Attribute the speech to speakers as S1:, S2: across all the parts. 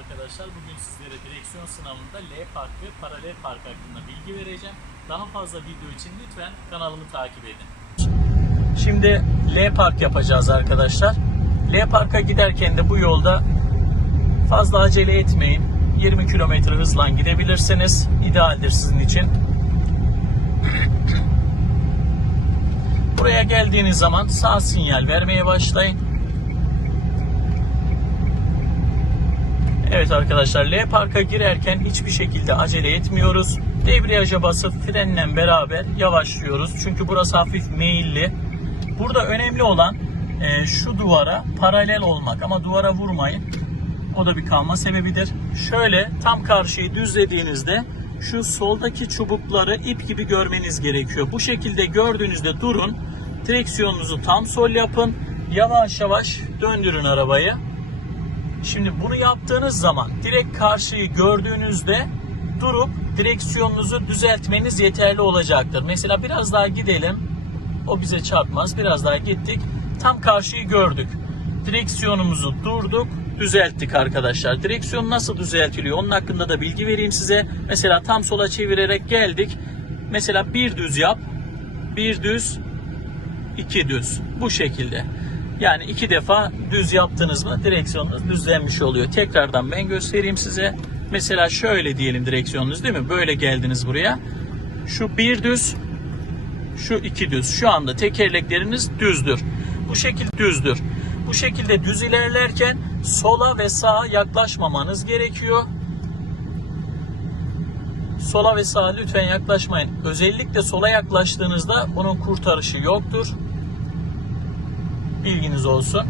S1: arkadaşlar. Bugün sizlere direksiyon sınavında L park ve paralel park hakkında bilgi vereceğim. Daha fazla video için lütfen kanalımı takip edin. Şimdi L park yapacağız arkadaşlar. L parka giderken de bu yolda fazla acele etmeyin. 20 km hızla gidebilirsiniz. İdealdir sizin için. Buraya geldiğiniz zaman sağ sinyal vermeye başlayın. Evet arkadaşlar L parka girerken hiçbir şekilde acele etmiyoruz. Debriyaja basıp frenle beraber yavaşlıyoruz. Çünkü burası hafif meyilli. Burada önemli olan e, şu duvara paralel olmak ama duvara vurmayın. O da bir kalma sebebidir. Şöyle tam karşıyı düzlediğinizde şu soldaki çubukları ip gibi görmeniz gerekiyor. Bu şekilde gördüğünüzde durun. Direksiyonunuzu tam sol yapın. Yavaş yavaş döndürün arabayı. Şimdi bunu yaptığınız zaman direkt karşıyı gördüğünüzde durup direksiyonunuzu düzeltmeniz yeterli olacaktır. Mesela biraz daha gidelim. O bize çarpmaz. Biraz daha gittik. Tam karşıyı gördük. Direksiyonumuzu durduk, düzelttik arkadaşlar. Direksiyon nasıl düzeltiliyor? Onun hakkında da bilgi vereyim size. Mesela tam sola çevirerek geldik. Mesela bir düz yap. Bir düz, iki düz. Bu şekilde. Yani iki defa düz yaptınız mı direksiyonunuz düzlenmiş oluyor. Tekrardan ben göstereyim size. Mesela şöyle diyelim direksiyonunuz değil mi? Böyle geldiniz buraya. Şu bir düz, şu iki düz. Şu anda tekerlekleriniz düzdür. Bu şekilde düzdür. Bu şekilde düz ilerlerken sola ve sağa yaklaşmamanız gerekiyor. Sola ve sağa lütfen yaklaşmayın. Özellikle sola yaklaştığınızda bunun kurtarışı yoktur. Bilginiz olsun.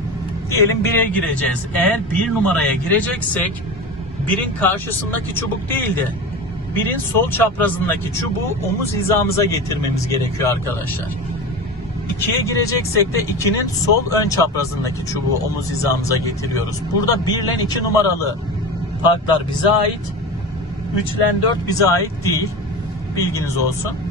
S1: Diyelim 1'e gireceğiz. Eğer bir numaraya gireceksek birin karşısındaki çubuk değil de birin sol çaprazındaki çubuğu omuz hizamıza getirmemiz gerekiyor arkadaşlar. 2'ye gireceksek de 2'nin sol ön çaprazındaki çubuğu omuz hizamıza getiriyoruz. Burada 1 ile 2 numaralı parklar bize ait. 3 ile 4 bize ait değil. Bilginiz olsun.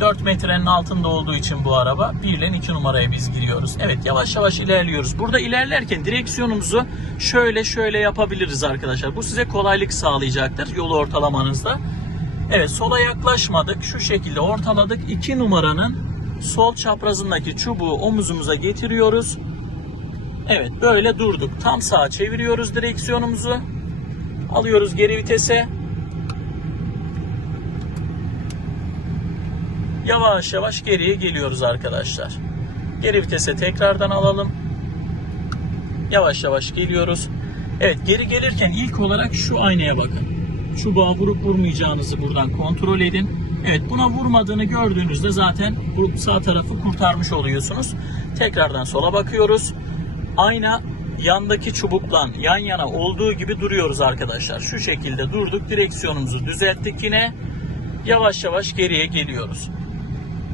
S1: 4 metrenin altında olduğu için bu araba 1 ile 2 numaraya biz giriyoruz. Evet yavaş yavaş ilerliyoruz. Burada ilerlerken direksiyonumuzu şöyle şöyle yapabiliriz arkadaşlar. Bu size kolaylık sağlayacaktır yolu ortalamanızda. Evet sola yaklaşmadık. Şu şekilde ortaladık. 2 numaranın sol çaprazındaki çubuğu omuzumuza getiriyoruz. Evet böyle durduk. Tam sağa çeviriyoruz direksiyonumuzu. Alıyoruz geri vitese. Yavaş yavaş geriye geliyoruz arkadaşlar. Geri vitese tekrardan alalım. Yavaş yavaş geliyoruz. Evet geri gelirken ilk olarak şu aynaya bakın. Çubuğa vurup vurmayacağınızı buradan kontrol edin. Evet buna vurmadığını gördüğünüzde zaten bu sağ tarafı kurtarmış oluyorsunuz. Tekrardan sola bakıyoruz. Ayna yandaki çubukla yan yana olduğu gibi duruyoruz arkadaşlar. Şu şekilde durduk. Direksiyonumuzu düzelttik yine. Yavaş yavaş geriye geliyoruz.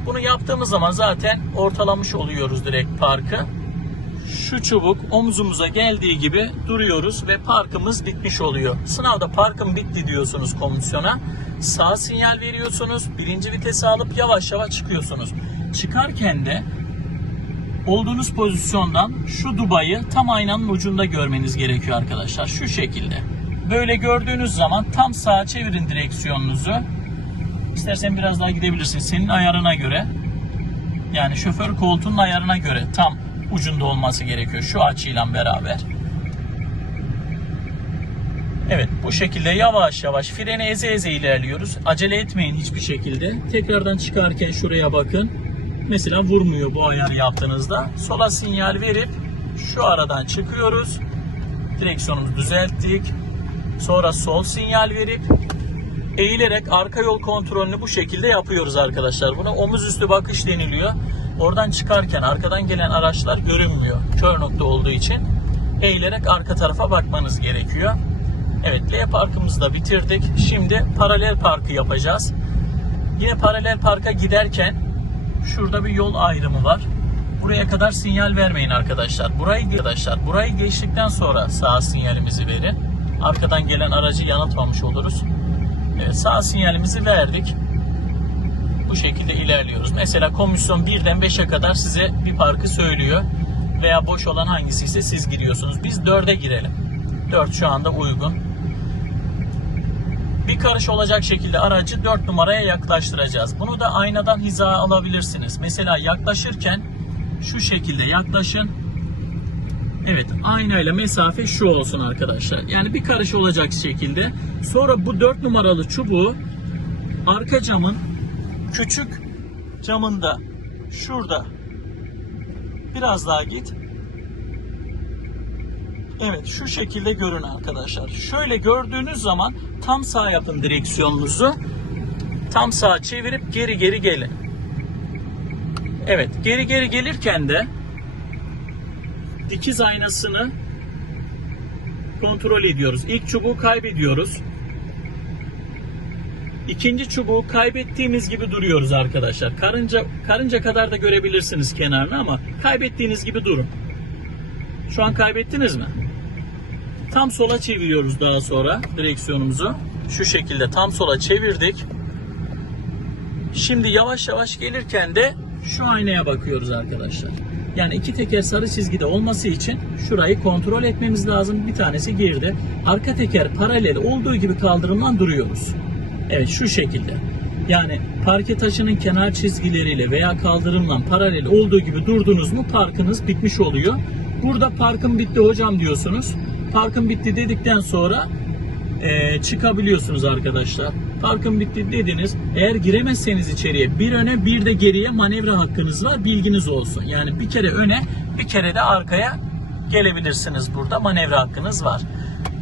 S1: Bunu yaptığımız zaman zaten ortalamış oluyoruz direkt parkı. Şu çubuk omzumuza geldiği gibi duruyoruz ve parkımız bitmiş oluyor. Sınavda parkım bitti diyorsunuz komisyona. Sağ sinyal veriyorsunuz. Birinci vitesi alıp yavaş yavaş çıkıyorsunuz. Çıkarken de olduğunuz pozisyondan şu dubayı tam aynanın ucunda görmeniz gerekiyor arkadaşlar. Şu şekilde. Böyle gördüğünüz zaman tam sağa çevirin direksiyonunuzu. İstersen biraz daha gidebilirsin. Senin ayarına göre. Yani şoför koltuğunun ayarına göre tam ucunda olması gerekiyor. Şu açıyla beraber. Evet bu şekilde yavaş yavaş freni eze eze ilerliyoruz. Acele etmeyin hiçbir şekilde. Tekrardan çıkarken şuraya bakın. Mesela vurmuyor bu ayarı yaptığınızda. Sola sinyal verip şu aradan çıkıyoruz. Direksiyonumuzu düzelttik. Sonra sol sinyal verip eğilerek arka yol kontrolünü bu şekilde yapıyoruz arkadaşlar. Buna omuz üstü bakış deniliyor. Oradan çıkarken arkadan gelen araçlar görünmüyor. Kör nokta olduğu için eğilerek arka tarafa bakmanız gerekiyor. Evet L parkımızı da bitirdik. Şimdi paralel parkı yapacağız. Yine paralel parka giderken şurada bir yol ayrımı var. Buraya kadar sinyal vermeyin arkadaşlar. Burayı arkadaşlar burayı geçtikten sonra sağ sinyalimizi verin. Arkadan gelen aracı yanıltmamış oluruz. Evet, sağ sinyalimizi verdik. Bu şekilde ilerliyoruz. Mesela komisyon 1'den 5'e kadar size bir parkı söylüyor. Veya boş olan hangisi ise siz giriyorsunuz. Biz 4'e girelim. 4 şu anda uygun. Bir karış olacak şekilde aracı 4 numaraya yaklaştıracağız. Bunu da aynadan hiza alabilirsiniz. Mesela yaklaşırken şu şekilde yaklaşın. Evet aynayla mesafe şu olsun arkadaşlar. Yani bir karış olacak şekilde. Sonra bu 4 numaralı çubuğu arka camın küçük camında şurada biraz daha git. Evet şu şekilde görün arkadaşlar. Şöyle gördüğünüz zaman tam sağ yapın direksiyonunuzu. Tam sağa çevirip geri geri gelin. Evet geri geri gelirken de dikiz aynasını kontrol ediyoruz. İlk çubuğu kaybediyoruz. İkinci çubuğu kaybettiğimiz gibi duruyoruz arkadaşlar. Karınca karınca kadar da görebilirsiniz kenarını ama kaybettiğiniz gibi durun. Şu an kaybettiniz mi? Tam sola çeviriyoruz daha sonra direksiyonumuzu. Şu şekilde tam sola çevirdik. Şimdi yavaş yavaş gelirken de şu aynaya bakıyoruz arkadaşlar. Yani iki teker sarı çizgide olması için şurayı kontrol etmemiz lazım. Bir tanesi girdi. Arka teker paralel olduğu gibi kaldırımdan duruyoruz. Evet şu şekilde. Yani parke taşının kenar çizgileriyle veya kaldırımla paralel olduğu gibi durdunuz mu parkınız bitmiş oluyor. Burada parkım bitti hocam diyorsunuz. Parkım bitti dedikten sonra e, çıkabiliyorsunuz arkadaşlar. Parkım bitti dediniz. Eğer giremezseniz içeriye bir öne bir de geriye manevra hakkınız var. Bilginiz olsun. Yani bir kere öne bir kere de arkaya gelebilirsiniz burada. Manevra hakkınız var.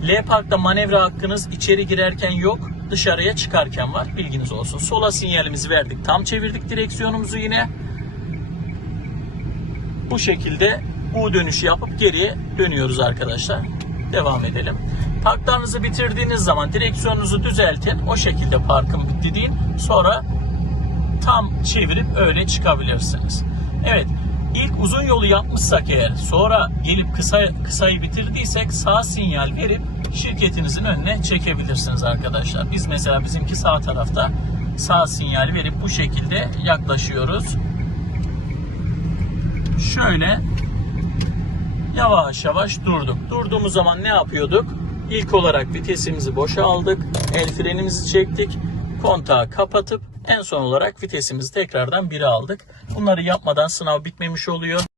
S1: L Park'ta manevra hakkınız içeri girerken yok. Dışarıya çıkarken var. Bilginiz olsun. Sola sinyalimizi verdik. Tam çevirdik direksiyonumuzu yine. Bu şekilde U dönüşü yapıp geriye dönüyoruz arkadaşlar. Devam edelim. Parklarınızı bitirdiğiniz zaman direksiyonunuzu düzeltin. O şekilde parkın bitti deyin. Sonra tam çevirip öyle çıkabilirsiniz. Evet. ilk uzun yolu yapmışsak eğer sonra gelip kısa kısayı bitirdiysek sağ sinyal verip şirketinizin önüne çekebilirsiniz arkadaşlar. Biz mesela bizimki sağ tarafta sağ sinyal verip bu şekilde yaklaşıyoruz. Şöyle yavaş yavaş durduk. Durduğumuz zaman ne yapıyorduk? İlk olarak vitesimizi boşa aldık. El frenimizi çektik. Kontağı kapatıp en son olarak vitesimizi tekrardan 1'e aldık. Bunları yapmadan sınav bitmemiş oluyor.